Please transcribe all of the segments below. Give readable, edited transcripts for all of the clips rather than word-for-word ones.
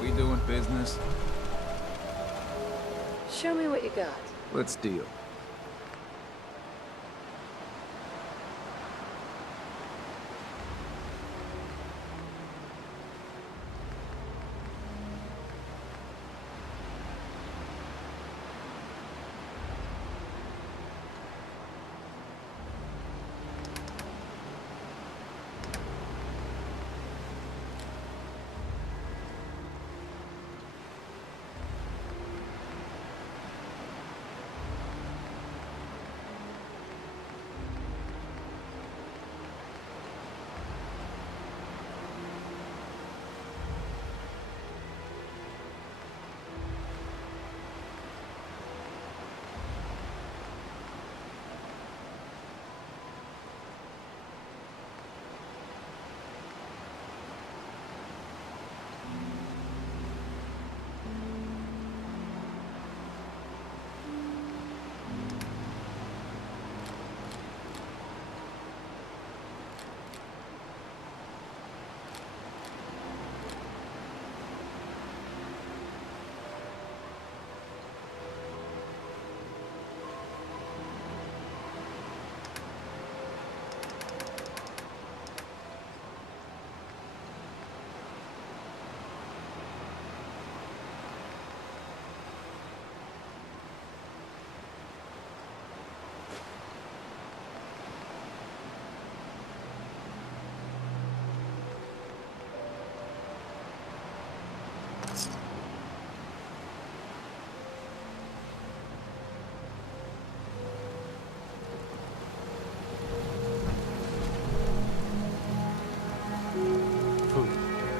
We doing business? Show me what you got. Let's deal.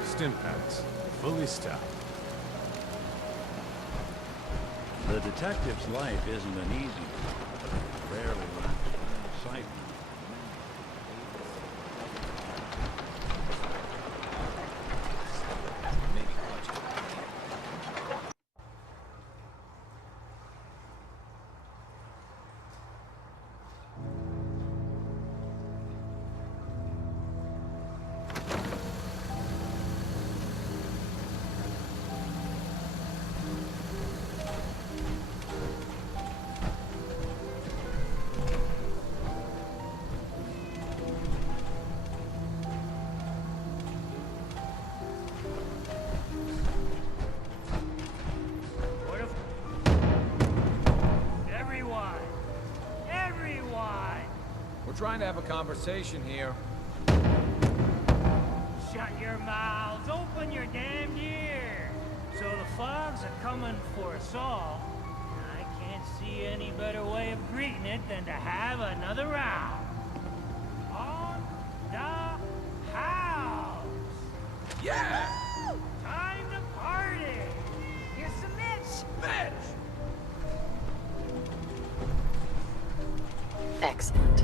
Stim packs, fully stocked. The detective's life isn't an easy one, but he rarely lacks excitement. Trying to have a conversation here. Shut your mouths, open your damned ears. So the fogs are coming for us all. I can't see any better way of greeting it than to have another round. On the house. Yeah! Time to party. Here's some Mitch. Mitch! Excellent.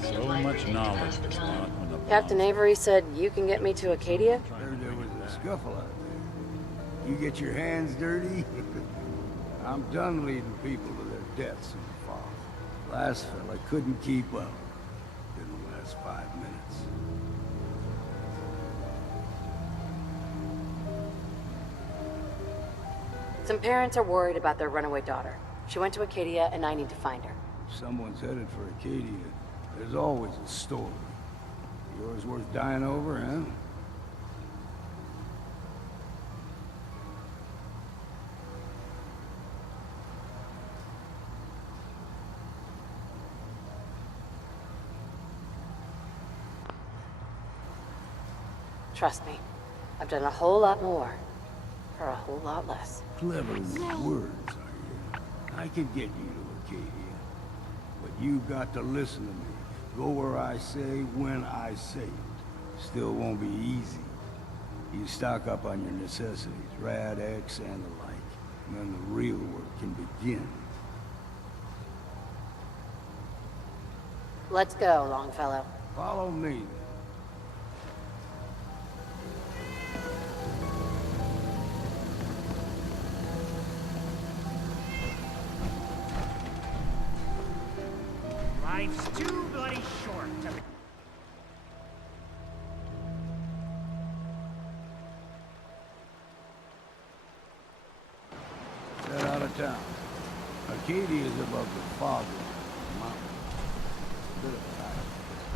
So much knowledge was lost when the Captain Avery said you can get me to Arcadia? Heard there was a scuffle out there. You get your hands dirty? I'm done leading people to their deaths in the fog. Last fella couldn't keep up. Didn't last 5 minutes. Some parents are worried about their runaway daughter. She went to Arcadia, and I need to find her. If someone's headed for Arcadia, there's always a story. Yours worth dying over, huh? Trust me, I've done a whole lot more for a whole lot less. Clever with words, are you? I could get you to Arcadia. But you've got to listen to me. Go where I say, when I say it. Still won't be easy. You stock up on your necessities, Rad X and the like. And then the real work can begin. Let's go, Longfellow. Follow me. Life's too bloody short to be... Set out of town. Arcadia is above the fog mountain. Bit of a hike.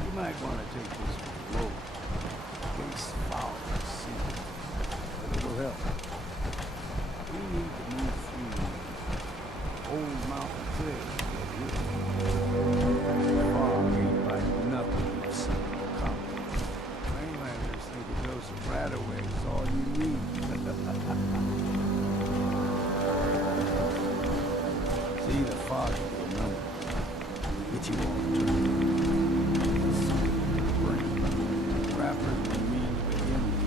You might want to take this road. In case foul is seen. But it'll help. We need to move through old mountain trails. Fog ain't like nothing you've seen come. Mainlanders think a dose of Radaway is all you need. See the fog in your number. Get you all turned. Brain. Rappers will mean to begin with.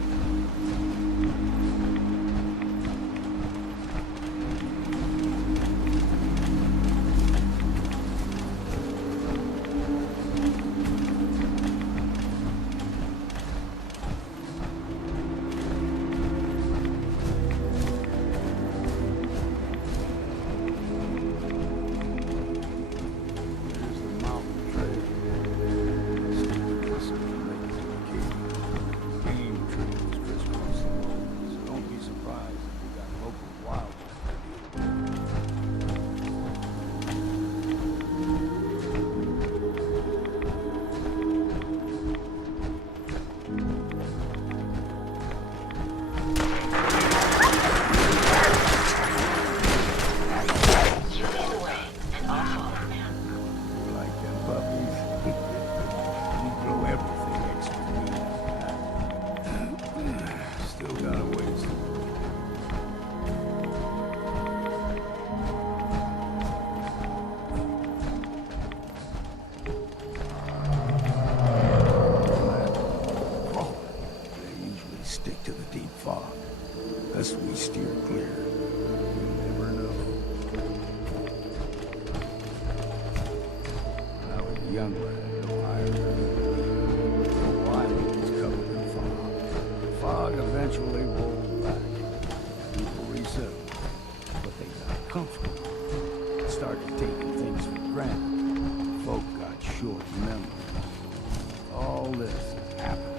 We steer clear. You never know. When I was a young lad, no higher than no island was covered in fog. The fog eventually rolled back. People resettled, but they got comfortable. Started taking things for granted. Folk got short memories. All this has happened.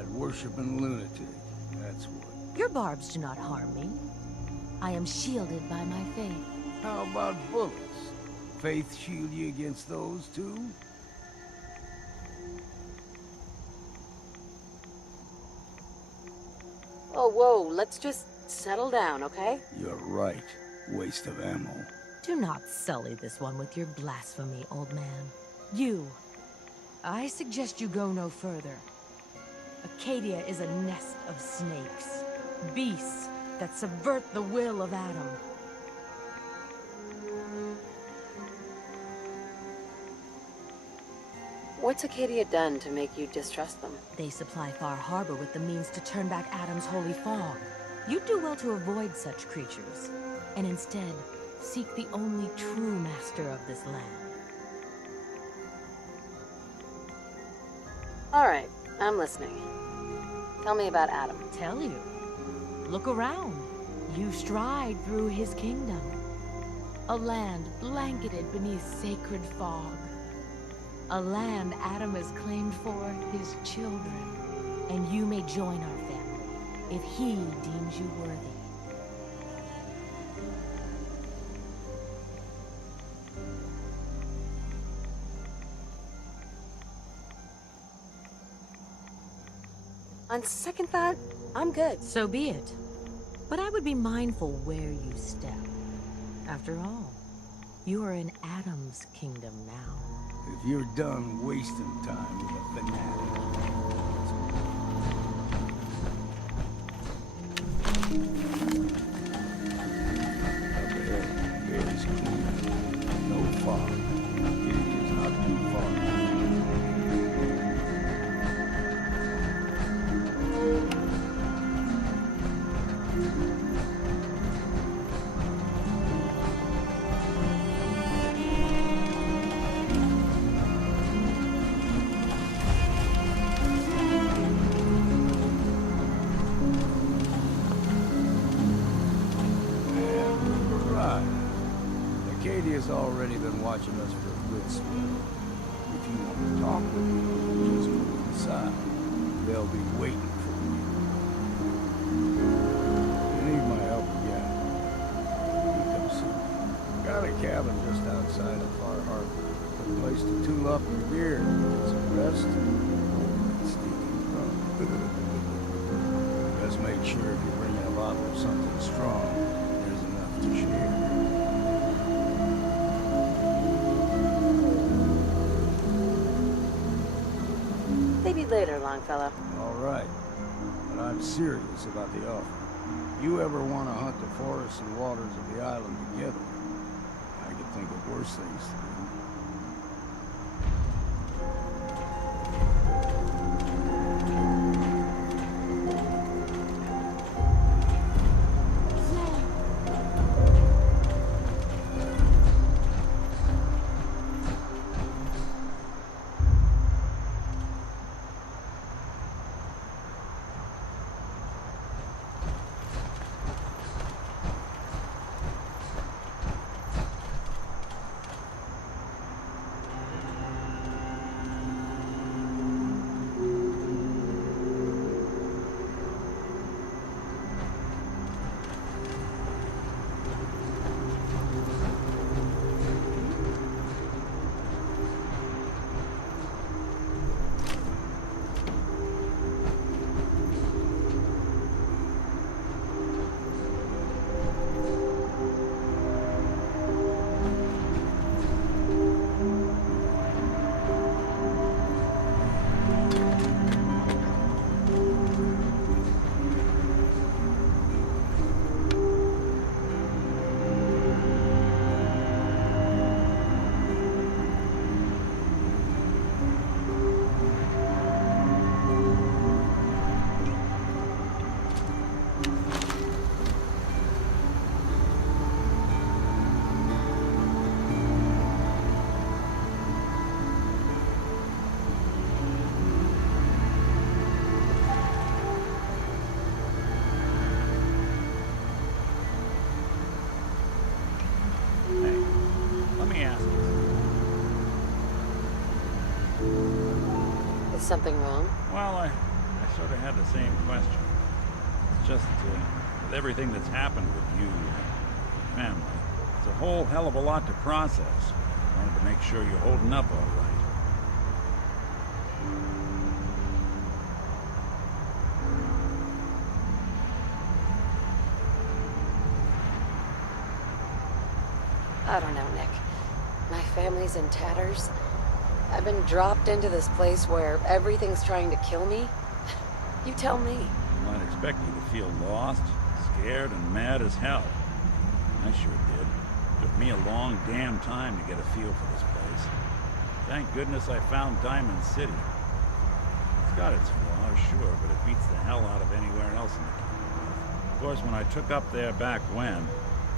God-worshipping lunatic. That's what. Your barbs do not harm me. I am shielded by my faith. How about bullets? Faith shield you against those, too? Oh, whoa, let's just settle down, okay? You're right. Waste of ammo. Do not sully this one with your blasphemy, old man. You. I suggest you go no further. Arcadia is a nest of snakes. Beasts that subvert the will of Adam. What's Arcadia done to make you distrust them? They supply Far Harbor with the means to turn back Adam's holy fog. You'd do well to avoid such creatures, and instead seek the only true master of this land. All right, I'm listening. Tell me about Adam. Tell you. Look around. You stride through his kingdom. A land blanketed beneath sacred fog. A land Adam has claimed for his children. And you may join our family if he deems you worthy. On second thought, I'm good. So be it. But I would be mindful where you step. After all, you are in Adam's kingdom now. If you're done wasting time with a fanatic. Up ahead, air is clean. No fog. It is not too far. Arcadia's already been watching us for a good spell. If you want to talk with them, just move inside. They'll be waiting for you. You need my help again. You come see me. Got a cabin just outside of Far Harbor. A place to tool up your gear, get some rest, and sneaking from. Just make sure if you're bringing a bottle of something strong, there's enough to share. Maybe later, Longfellow. All right, but I'm serious about the offer. You ever want to hunt the forests and waters of the island together? I could think of worse things to do. Is something wrong? Well, I sort of had the same question. It's just, with everything that's happened with you and your family, it's a whole hell of a lot to process. I wanted to make sure you're holding up all right. I don't know, Nick. My family's in tatters. I've been dropped into this place where everything's trying to kill me. You tell me. Well, I'd expect you to feel lost, scared, and mad as hell. I sure did. Took me a long damn time to get a feel for this place. Thank goodness I found Diamond City. It's got its flaws, sure, but it beats the hell out of anywhere else in the Commonwealth. Of course, when I took up there back when,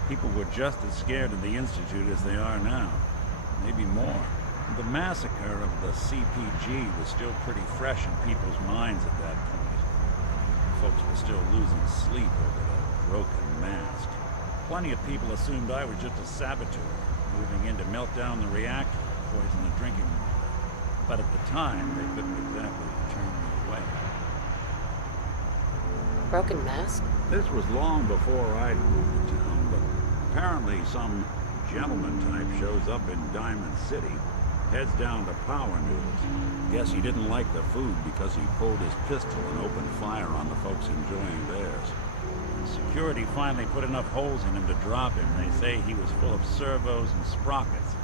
people were just as scared of the Institute as they are now. Maybe more. The massacre of the CPG was still pretty fresh in people's minds at that point. Folks were still losing sleep over the broken mask. Plenty of people assumed I was just a saboteur, moving in to melt down the reactor and poison the drinking water. But at the time, they couldn't exactly turn me away. Broken mask? This was long before I'd moved to town, but apparently some gentleman type shows up in Diamond City, heads down to Power Noodles. Guess he didn't like the food because he pulled his pistol and opened fire on the folks enjoying theirs. Security finally put enough holes in him to drop him. They say he was full of servos and sprockets,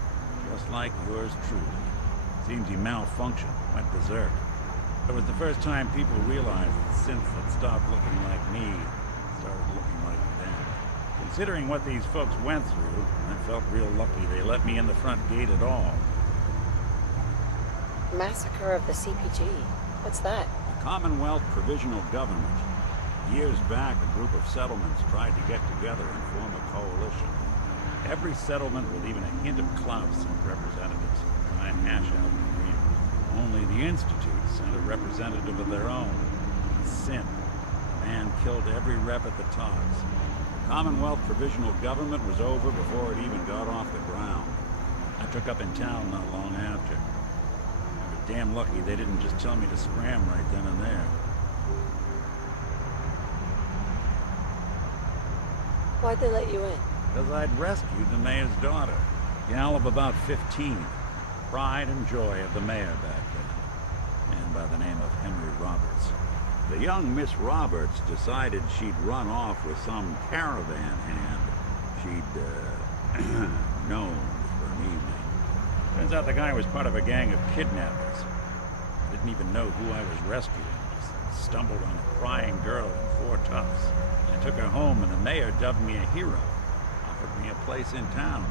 just like yours truly. Seems he malfunctioned, went berserk. It was the first time people realized that synths had stopped looking like me, started looking like them. Considering what these folks went through, I felt real lucky they let me in the front gate at all. Massacre of the CPG. What's that? The Commonwealth Provisional Government. Years back, a group of settlements tried to get together and form a coalition. Every settlement with even a hint of clout sent representatives to try and hash out an agreement. Only the Institute sent a representative of their own. Sin. The man killed every rep at the talks. The Commonwealth Provisional Government was over before it even got off the ground. I took up in town not long after. I was damn lucky they didn't just tell me to scram right then and there. Why'd they let you in? Because I'd rescued the mayor's daughter. Gal of about 15. Pride and joy of the mayor back then. Man by the name of Henry Roberts. The young Miss Roberts decided she'd run off with some caravan hand she'd, known for an evening. Turns out the guy was part of a gang of kidnappers. I didn't even know who I was rescuing. Just stumbled on a crying girl in 4 toughs. I took her home and the mayor dubbed me a hero. Offered me a place in town.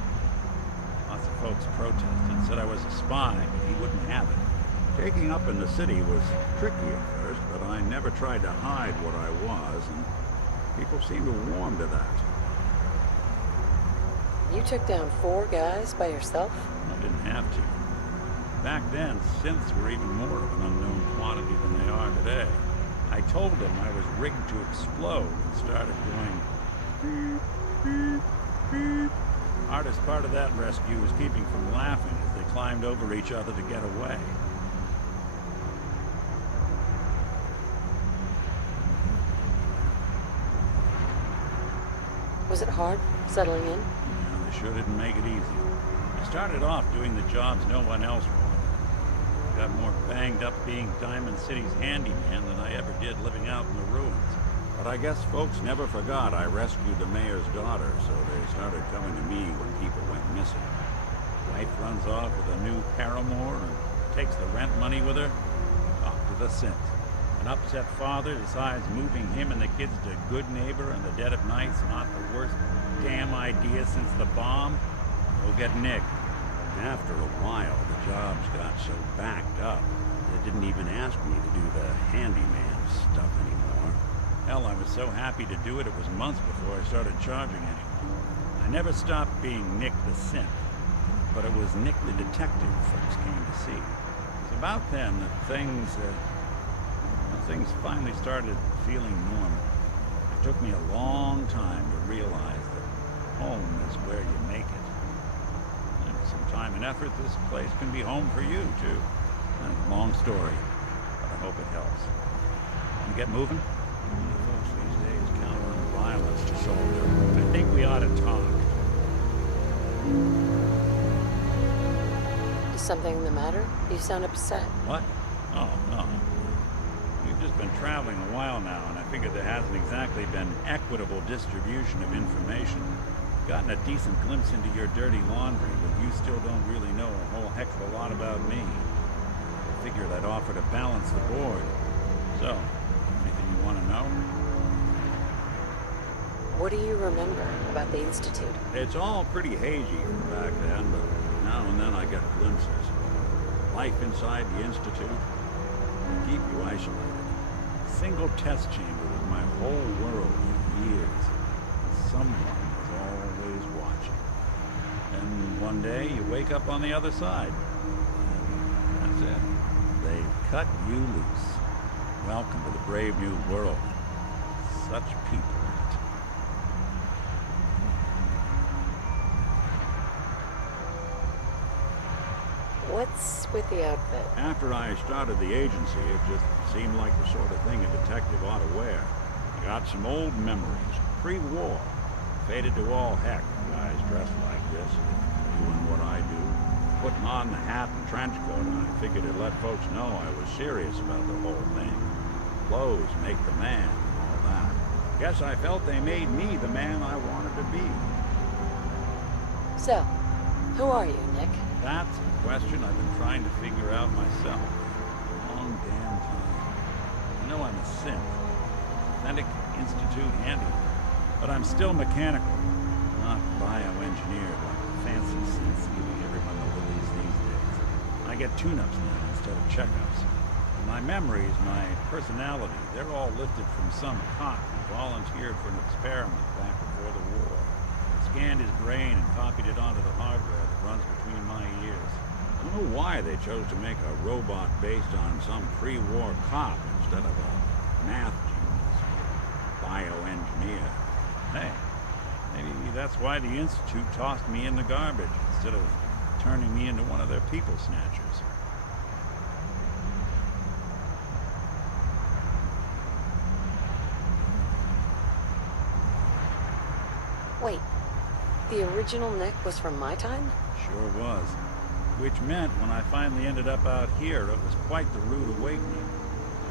Lots of folks protested, said I was a spy, but he wouldn't have it. Taking up in the city was tricky at first, but I never tried to hide what I was, and people seemed to warm to that. You took down 4 guys by yourself? I didn't have to. Back then, synths were even more of an unknown quantity than they are today. I told them I was rigged to explode and started going beep, beep, beep. Hardest part of that rescue was keeping from laughing as they climbed over each other to get away. Was it hard settling in? Yeah, they sure didn't make it easy. I started off doing the jobs no one else wanted. Got more banged up being Diamond City's handyman than I ever did living out in the ruins. But I guess folks never forgot I rescued the mayor's daughter, so they started coming to me when people went missing. Wife runs off with a new paramour and takes the rent money with her. Off to the synth. An upset father decides moving him and the kids to Good Neighbor in the dead of night's not the worst damn idea since the bomb. Go get Nick. After a while, the jobs got so backed up, they didn't even ask me to do the handyman stuff anymore. Hell, I was so happy to do it, it was months before I started charging anyone. I never stopped being Nick the Synth, but it was Nick the Detective folks came to see. It was about then that things finally started feeling normal. It took me a long time to realize that home is where you make it. Some time and effort, this place can be home for you, too. Long story, but I hope it helps. You get moving? Many folks these days count on violence to solve them. I think we ought to talk. Is something the matter? You sound upset. What? Oh, no. We've just been traveling a while now, and I figured there hasn't exactly been equitable distribution of information. Gotten a decent glimpse into your dirty laundry, but you still don't really know a whole heck of a lot about me. I figured I'd offer to balance the board. So, anything you want to know? What do you remember about the Institute? It's all pretty hazy from back then, but now and then I get glimpses. Life inside the Institute will keep you isolated. A single test chamber was my whole world for years. Someone was always watching. And one day you wake up on the other side. And that's it. They've cut you loose. Welcome to the brave new world. Such people in it. What's with the outfit? After I started the agency, it just seemed like the sort of thing a detective ought to wear. I got some old memories, pre-war. Faded to all heck, guys dressed like this, doing what I do. Putting on the hat and trench coat, and I figured it'd let folks know I was serious about the whole thing. Clothes make the man, and all that. Guess I felt they made me the man I wanted to be. So, who are you, Nick? That's a question I've been trying to figure out myself for a long damn time. I know I'm a synth, authentic Institute handyman, but I'm still mechanical, not bioengineered like the fancy synths giving everyone the willies these days. I get tune-ups now instead of checkups. My memories, my personality, they're all lifted from some cop who volunteered for an experiment back before the war. I scanned his brain and copied it onto the hardware that runs between my ears. I don't know why they chose to make a robot based on some pre-war cop instead of a math genius or bioengineer. Hey, maybe that's why the Institute tossed me in the garbage instead of turning me into one of their people snatchers. Wait, the original Nick was from my time? Sure was. Which meant when I finally ended up out here, it was quite the rude awakening.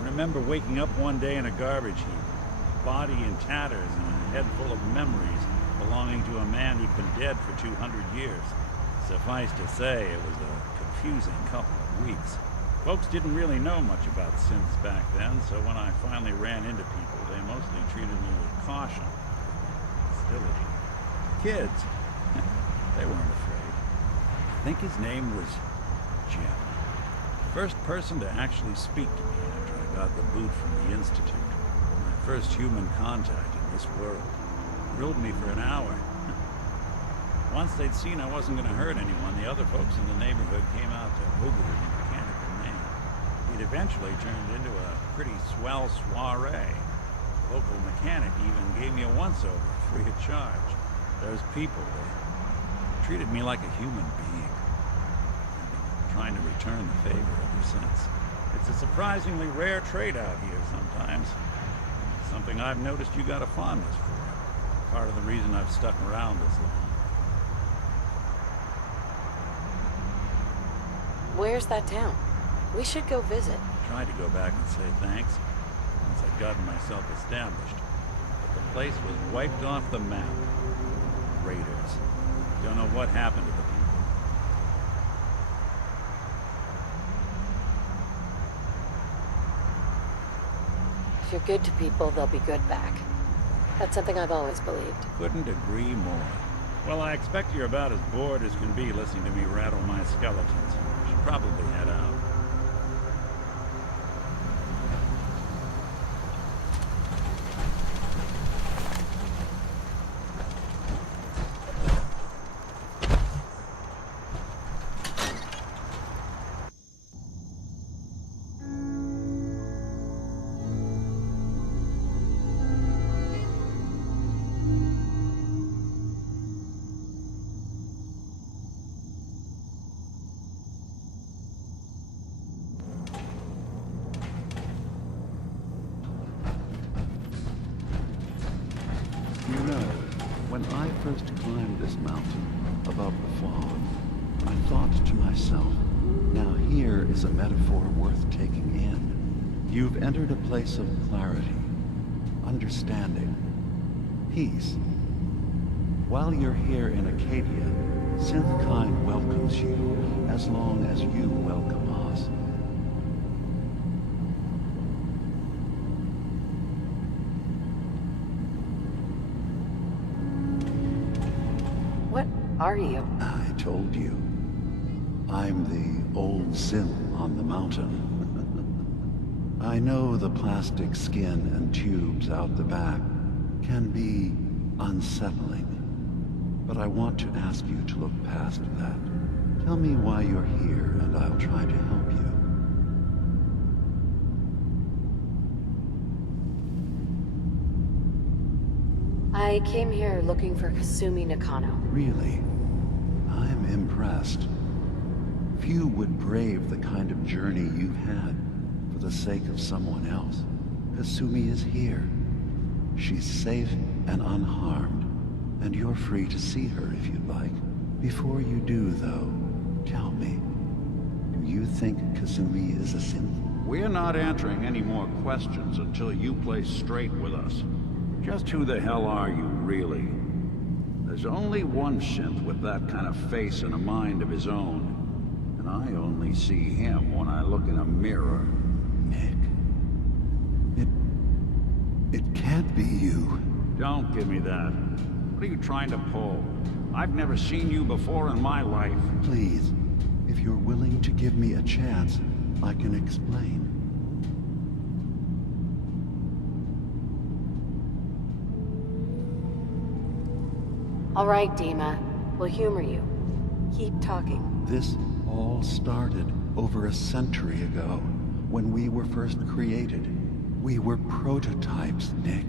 I remember waking up one day in a garbage heap, body in tatters and a head full of memories belonging to a man who'd been dead for 200 years. Suffice to say, it was a confusing couple of weeks. Folks didn't really know much about synths back then, so when I finally ran into people, they mostly treated me with caution, hostility. Kids, they weren't afraid. I think his name was Jim. First person to actually speak to me after I got the boot from the Institute. My first human contact in this world. Grilled me for an hour. Once they'd seen I wasn't going to hurt anyone, the other folks in the neighborhood came out to oogle the mechanical man. It eventually turned into a pretty swell soiree. The local mechanic even gave me a once-over free of charge. Those people, they treated me like a human being. I've been trying to return the favor ever since. It's a surprisingly rare trait out here sometimes. Something I've noticed you got a fondness for. Part of the reason I've stuck around this long. Where's that town? We should go visit. I tried to go back and say thanks once I'd gotten myself established. But the place was wiped off the map. Raiders. Don't know what happened to the people. If you're good to people, they'll be good back. That's something I've always believed. Couldn't agree more. Well, I expect you're about as bored as can be listening to me rattle my skeletons. Should probably head out. When I first climbed this mountain above the fog, I thought to myself, now here is a metaphor worth taking in. You've entered a place of clarity, understanding, peace. While you're here in Arcadia, Synthkind welcomes you as long as you welcome us. What are you? I told you. I'm the old synth on the mountain. I know the plastic skin and tubes out the back can be unsettling, but I want to ask you to look past that. Tell me why you're here, and I'll try to help you. I came here looking for Kasumi Nakano. Really? I'm impressed. Few would brave the kind of journey you had for the sake of someone else. Kasumi is here. She's safe and unharmed, and you're free to see her if you'd like. Before you do, though, tell me, do you think Kasumi is a synth? We're not answering any more questions until you play straight with us. Just who the hell are you, really? There's only one synth with that kind of face and a mind of his own. And I only see him when I look in a mirror. Nick. It can't be you. Don't give me that. What are you trying to pull? I've never seen you before in my life. Please, if you're willing to give me a chance, I can explain. All right, DiMA. We'll humor you. Keep talking. This all started over a century ago, when we were first created. We were prototypes, Nick.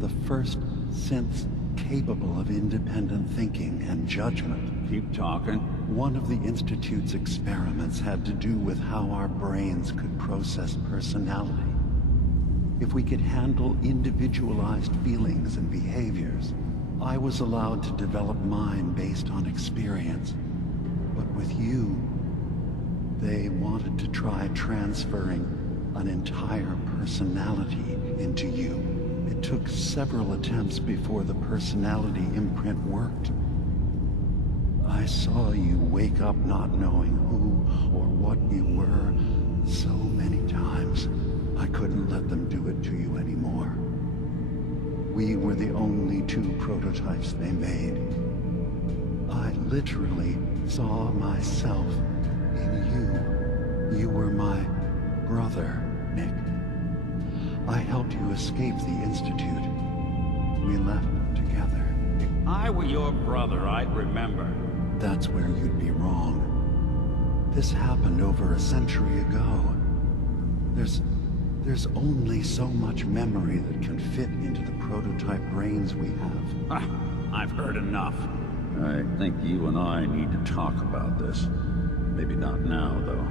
The first synths capable of independent thinking and judgment. Keep talking. One of the Institute's experiments had to do with how our brains could process personality. If we could handle individualized feelings and behaviors, I was allowed to develop mine based on experience. But with you, they wanted to try transferring an entire personality into you. It took several attempts before the personality imprint worked. I saw you wake up not knowing who or what you were so many times. I couldn't let them do it to you anymore. We were the only two prototypes they made. I literally saw myself in you. You were my brother, Nick. I helped you escape the Institute. We left together. If I were your brother, I'd remember. That's where you'd be wrong. This happened over a century ago. There's only so much memory that can fit into the prototype brains we have. I've heard enough. I think you and I need to talk about this. Maybe not now, though.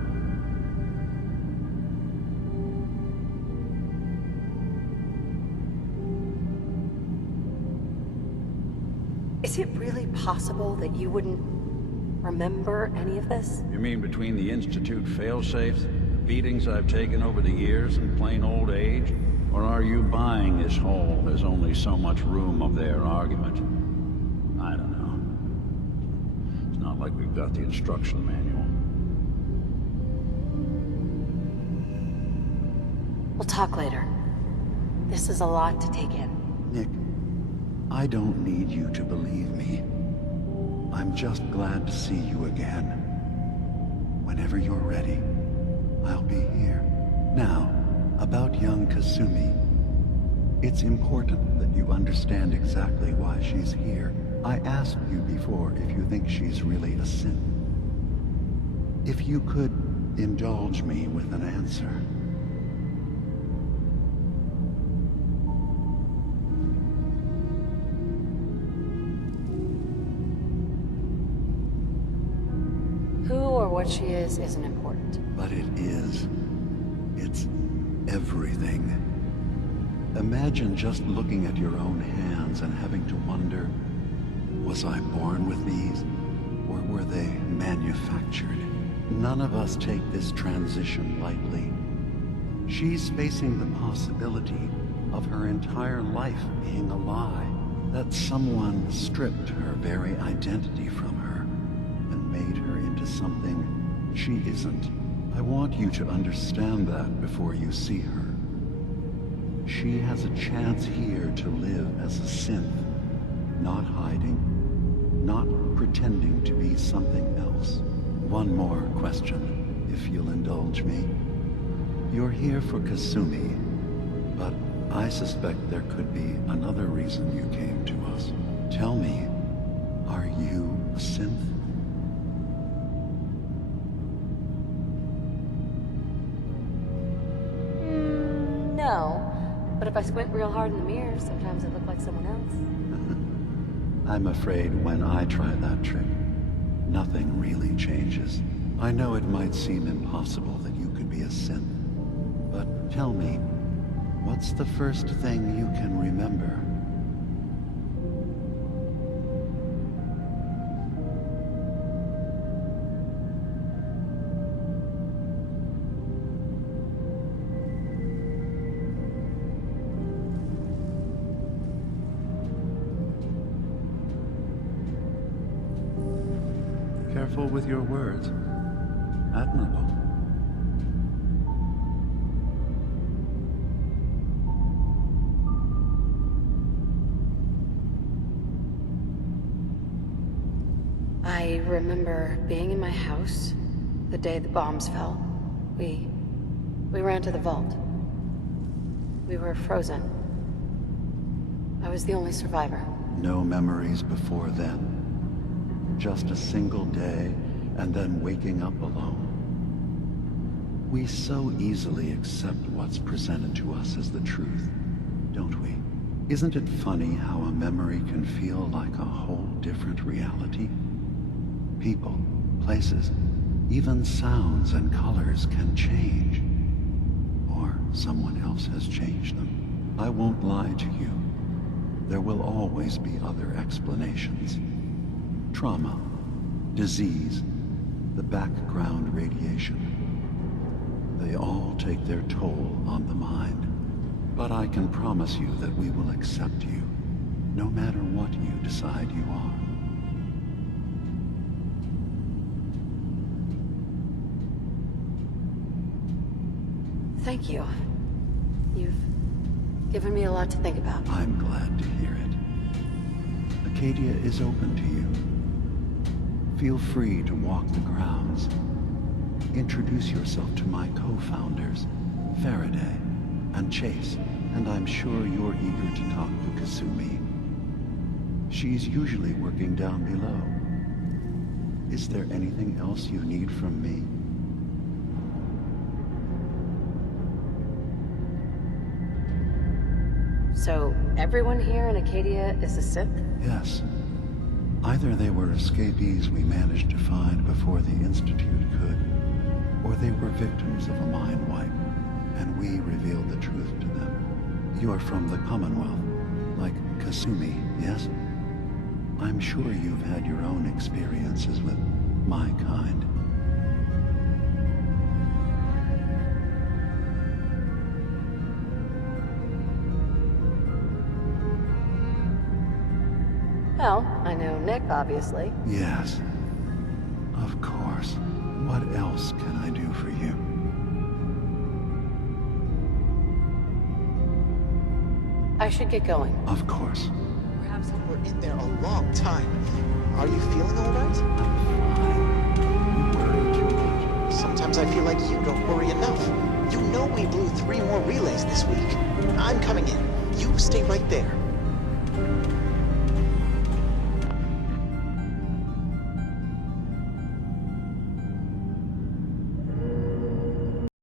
Is it really possible that you wouldn't remember any of this? You mean between the Institute failsafes, the beatings I've taken over the years, and plain old age? Or are you buying this whole "there's only so much room" of their argument? I don't know. It's not like we've got the instruction manual. We'll talk later. This is a lot to take in. Nick, I don't need you to believe me. I'm just glad to see you again. Whenever you're ready, I'll be here. Now, about young Kasumi. It's important that you understand exactly why she's here. I asked you before if you think she's really a synth. If you could indulge me with an answer. Who or what she is isn't important. But it is. It's everything. Imagine just looking at your own hands and having to wonder, was I born with these, or were they manufactured? None of us take this transition lightly. She's facing the possibility of her entire life being a lie, that someone stripped her very identity from her and made her into something she isn't. I want you to understand that before you see her. She has a chance here to live as a synth, not hiding, not pretending to be something else. One more question, if you'll indulge me. You're here for Kasumi, but I suspect there could be another reason you came to us. Tell me, are you a synth? No. But if I squint real hard in the mirror, sometimes I look like someone else. I'm afraid when I try that trick, nothing really changes. I know it might seem impossible that you could be a synth, but tell me, what's the first thing you can remember? Careful with your words. Admirable. I remember being in my house the day the bombs fell. We ran to the vault. We were frozen. I was the only survivor. No memories before then? Just a single day, and then waking up alone. We so easily accept what's presented to us as the truth, don't we? Isn't it funny how a memory can feel like a whole different reality? People, places, even sounds and colors can change. Or someone else has changed them. I won't lie to you. There will always be other explanations. Trauma, disease, the background radiation. They all take their toll on the mind. But I can promise you that we will accept you, no matter what you decide you are. Thank you. You've given me a lot to think about. I'm glad to hear it. Arcadia is open to you. Feel free to walk the grounds. Introduce yourself to my co-founders, Faraday and Chase, and I'm sure you're eager to talk to Kasumi. She's usually working down below. Is there anything else you need from me? So, everyone here in Arcadia is a synth? Yes. Either they were escapees we managed to find before the Institute could, or they were victims of a mind wipe, and we revealed the truth to them. You're from the Commonwealth, like Kasumi, yes? I'm sure you've had your own experiences with my kind. Well, I know Nick, obviously. Yes. Of course. What else can I do for you? I should get going. Of course. Perhaps we're in there a long time. Are you feeling all right? I'm fine. You worry too much. Sometimes I feel like you don't worry enough. You know we blew 3 more relays this week. I'm coming in. You stay right there.